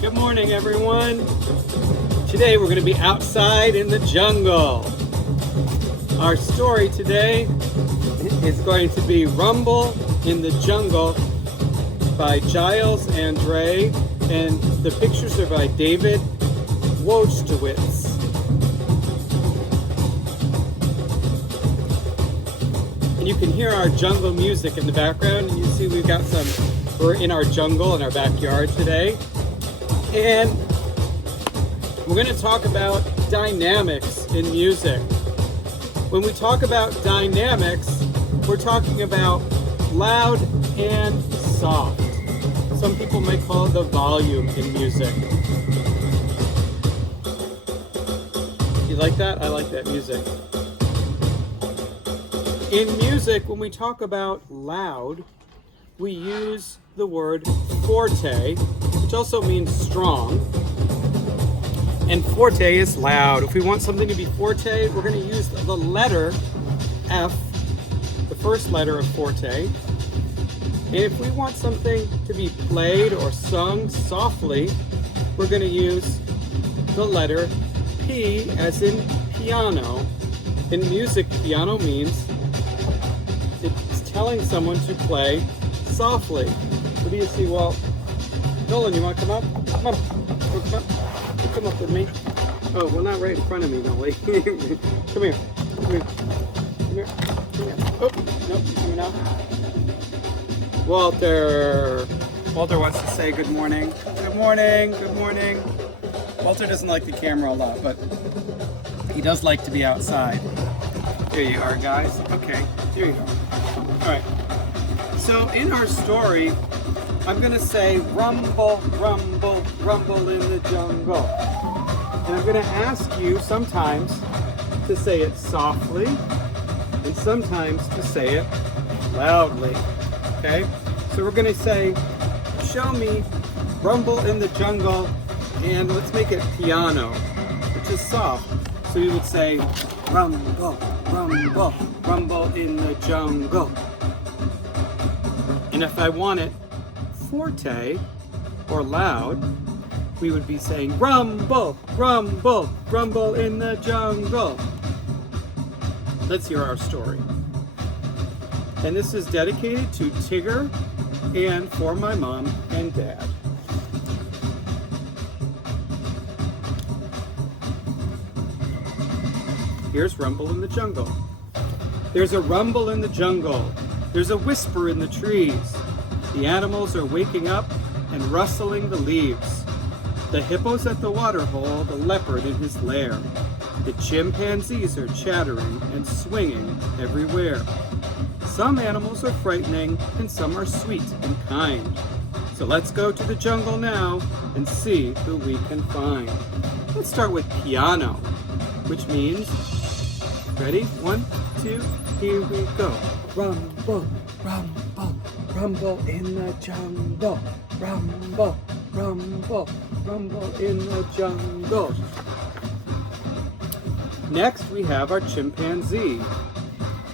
Good morning, everyone. Today we're going to be outside in the jungle. Our story today is going to be Rumble in the Jungle by Giles Andre, and the pictures are by David Wojtowicz. And you can hear our jungle music in the background. And you see we're in our jungle in our backyard today. And we're going to talk about dynamics in music. When we talk about dynamics, we're talking about loud and soft. Some people may call it the volume in music. You like that? I like that music. In music, when we talk about loud, we use the word forte, which also means strong. And forte is loud. If we want something to be forte, we're going to use the letter F, the first letter of forte. And if we want something to be played or sung softly, we're going to use the letter P as in piano. In music, piano means it's telling someone to play softly. What do you see, Walt? Nolan, you want to come up? Come on. Come up. Come up with me. Oh, well, not right in front of me, Nolly. Come here. Come here. Come here. Come here. Oh, nope, coming out. Walter. Walter wants to say good morning. Good morning. Good morning. Walter doesn't like the camera a lot, but he does like to be outside. Here you are, guys. Okay, here you go. All right. So in our story, I'm going to say rumble, rumble, rumble in the jungle. And I'm going to ask you sometimes to say it softly and sometimes to say it loudly. Okay? So we're going to say, show me rumble in the jungle, and let's make it piano, which is soft. So you would say rumble, rumble, rumble in the jungle. And if I want it forte or loud, we would be saying rumble, rumble, rumble in the jungle. Let's hear our story. And this is dedicated to Tigger and for my mom and dad. Here's Rumble in the Jungle. There's a rumble in the jungle. There's a whisper in the trees. The animals are waking up and rustling the leaves. The hippo's at the waterhole, the leopard in his lair. The chimpanzees are chattering and swinging everywhere. Some animals are frightening and some are sweet and kind. So let's go to the jungle now and see who we can find. Let's start with piano, which means, ready? 1, 2, here we go. Rumble, rumble, rumble in the jungle. Rumble, rumble, rumble in the jungle. Next, we have our chimpanzee.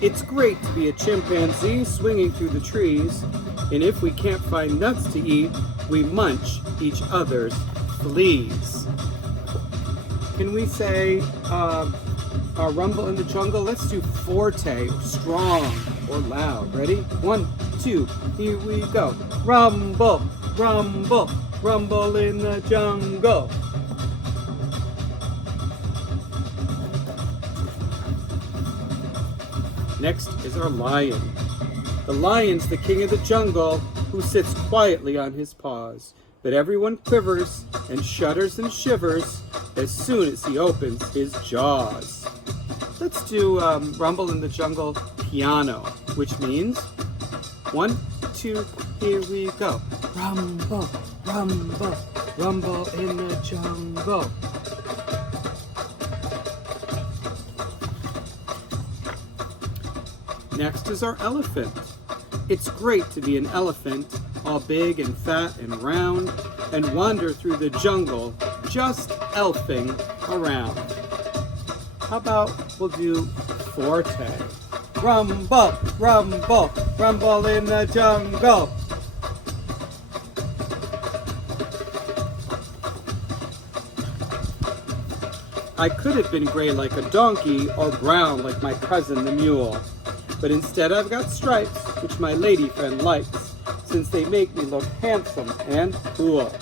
It's great to be a chimpanzee swinging through the trees, and if we can't find nuts to eat, we munch each other's fleas. Can we say rumble in the jungle? Let's do forte, strong or loud. Ready? 1, 2, here we go. Rumble, rumble, rumble in the jungle. Next is our lion. The lion's the king of the jungle who sits quietly on his paws, but everyone quivers and shudders and shivers as soon as he opens his jaws. Let's do Rumble in the Jungle piano, which means 1, 2, here we go. Rumble, rumble, rumble in the jungle. Next is our elephant. It's great to be an elephant, all big and fat and round, and wander through the jungle, just elfing around. How about we'll do forte. Rumble, rumble, rumble in the jungle. I could have been gray like a donkey or brown like my cousin the mule. But instead I've got stripes, which my lady friend likes, since they make me look handsome and cool.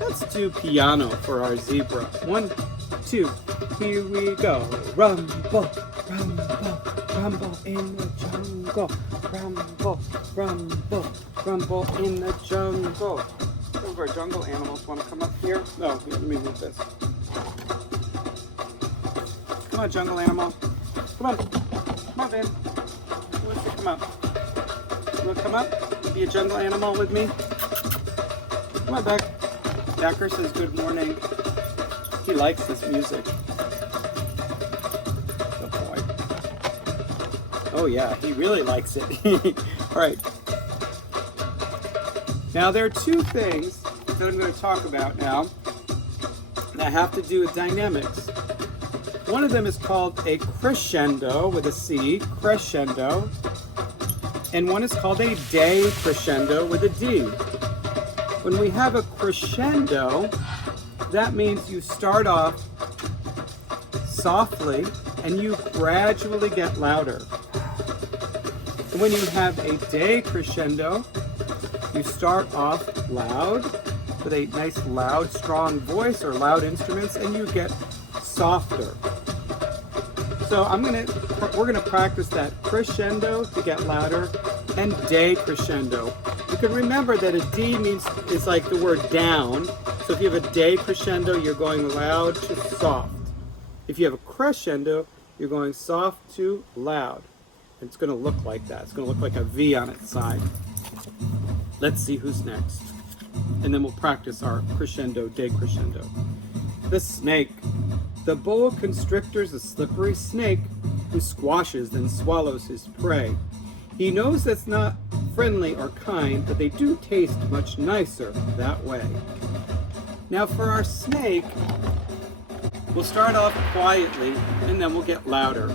Let's do piano for our zebra. 1, 2, here we go. Rumble, rumble, rumble in the jungle. Rumble, rumble, rumble in the jungle. Some of our jungle animals want to come up here. No, let me move this. Come on, jungle animal. Come on. Come on, Van. Who wants to come up? You want to come up? Be a jungle animal with me? Come on, Beck. Becker says good morning. He likes this music. Good boy. Oh yeah, he really likes it. All right. Now there are two things that I'm going to talk about now that have to do with dynamics. One of them is called a crescendo with a C, crescendo, and one is called a decrescendo with a D. When we have a crescendo, that means you start off softly and you gradually get louder. And when you have a decrescendo, you start off loud with a nice loud strong voice or loud instruments, and you get softer. So we're gonna practice that crescendo to get louder and decrescendo. You can remember that a D is like the word down. So if you have a decrescendo, you're going loud to soft. If you have a crescendo, you're going soft to loud. And it's gonna look like that. It's gonna look like a V on its side. Let's see who's next. And then we'll practice our crescendo, decrescendo. The snake. The boa constrictor is a slippery snake who squashes and swallows his prey. He knows that's not friendly or kind, but they do taste much nicer that way. Now for our snake, we'll start off quietly and then we'll get louder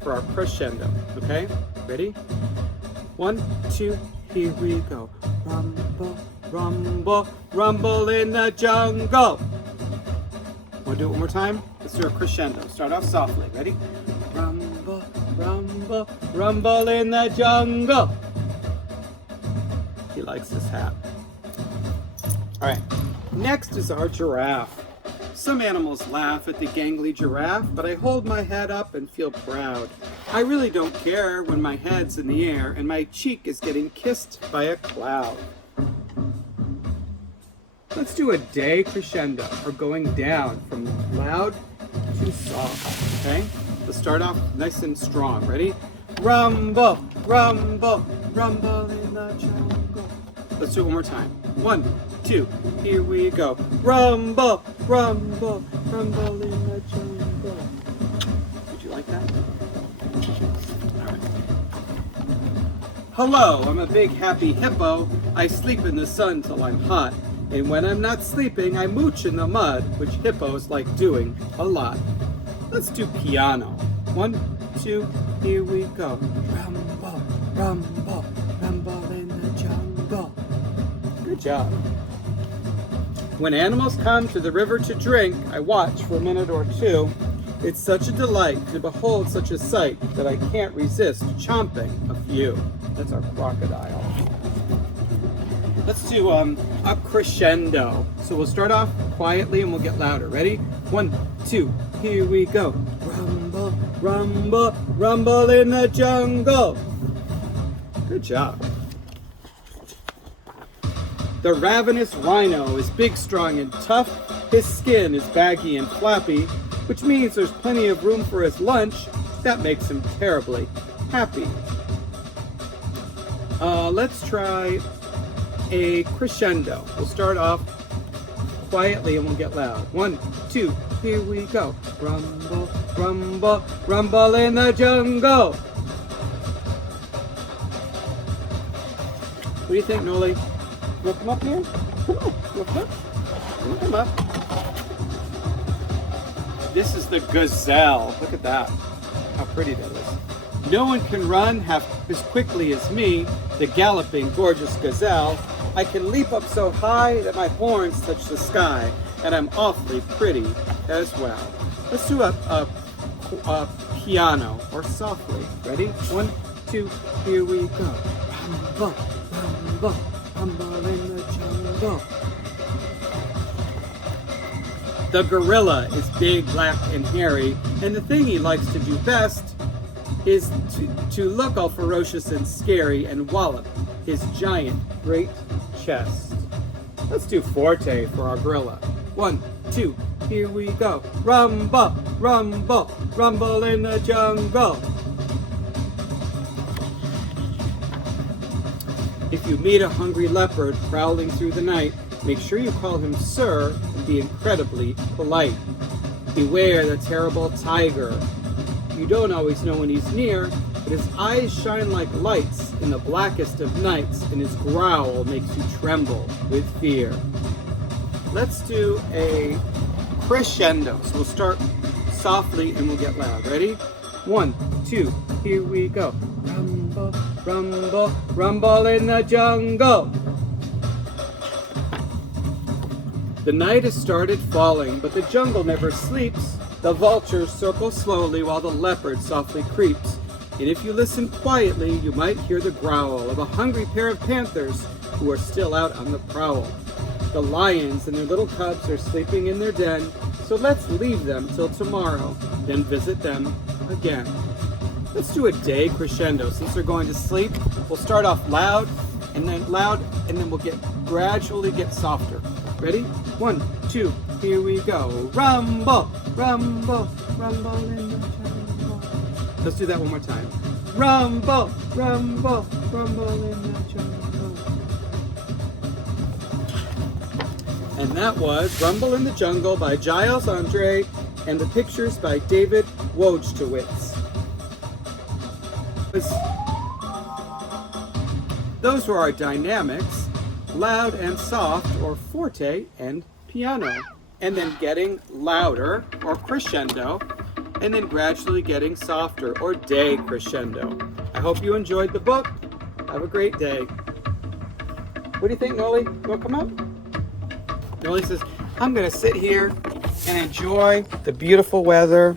for our crescendo, okay? Ready? 1, 2, here we go. Rumble, rumble, rumble in the jungle. Want to do it one more time? Let's do a crescendo. Start off softly. Ready? Rumble, rumble, rumble in the jungle. He likes this hat. All right. Next is our giraffe. Some animals laugh at the gangly giraffe, but I hold my head up and feel proud. I really don't care when my head's in the air and my cheek is getting kissed by a cloud. Let's do a decrescendo, or going down from loud to soft, okay? Let's start off nice and strong. Ready? Rumble, rumble, rumble in the jungle. Let's do it one more time. 1, 2, here we go. Rumble, rumble, rumble in the jungle. Did you like that? All right. Hello, I'm a big happy hippo. I sleep in the sun till I'm hot. And when I'm not sleeping, I mooch in the mud, which hippos like doing a lot. Let's do piano. 1, 2, here we go. Rumble, rumble, rumble in the jungle. Good job. When animals come to the river to drink, I watch for a minute or two. It's such a delight to behold such a sight that I can't resist chomping a few. That's our crocodile. Let's do a crescendo. So we'll start off quietly and we'll get louder. Ready? 1, 2, here we go. Rumble, rumble, rumble in the jungle. Good job. The ravenous rhino is big, strong, and tough. His skin is baggy and flappy, which means there's plenty of room for his lunch. That makes him terribly happy. Let's try a crescendo. We'll start off quietly and we'll get loud. 1, 2, here we go. Rumble, rumble, rumble in the jungle. What do you think, Noli? You want to come up here? Come on, you want to come up? This is the gazelle. Look at that. How pretty that is. No one can run half as quickly as me, the galloping, gorgeous gazelle. I can leap up so high that my horns touch the sky, and I'm awfully pretty as well. Let's do a piano, or softly. Ready? 1, 2, here we go. Rumble, rumble, rumble in the jungle. The gorilla is big, black, and hairy, and the thing he likes to do best is to look all ferocious and scary and wallop his giant, great chest. Let's do forte for our gorilla. 1, 2, here we go. Rumble, rumble, rumble in the jungle. If you meet a hungry leopard prowling through the night, make sure you call him sir and be incredibly polite. Beware the terrible tiger. You don't always know when he's near, but his eyes shine like lights in the blackest of nights, and his growl makes you tremble with fear. Let's do a crescendo. So we'll start softly and we'll get loud. Ready? 1, 2, here we go. Rumble, rumble, rumble in the jungle. The night has started falling, but the jungle never sleeps. The vultures circle slowly while the leopard softly creeps. And if you listen quietly, you might hear the growl of a hungry pair of panthers who are still out on the prowl. The lions and their little cubs are sleeping in their den, so let's leave them till tomorrow, then visit them again. Let's do a decrescendo. Since they're going to sleep, we'll start off loud, and then we'll gradually get softer. Ready? 1, 2, here we go. Rumble, rumble, rumble in the jungle. Let's do that one more time. Rumble, rumble, rumble in the jungle. And that was Rumble in the Jungle by Giles Andre, and the pictures by David Wojtowicz. Those were our dynamics, loud and soft, or forte and piano, and then getting louder, or crescendo, and then gradually getting softer, or decrescendo. I hope you enjoyed the book. Have a great day. What do you think, Noli? You want to come up? Noli says, I'm going to sit here and enjoy the beautiful weather.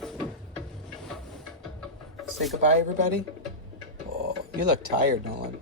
Say goodbye, everybody. Oh, you look tired, Nolan.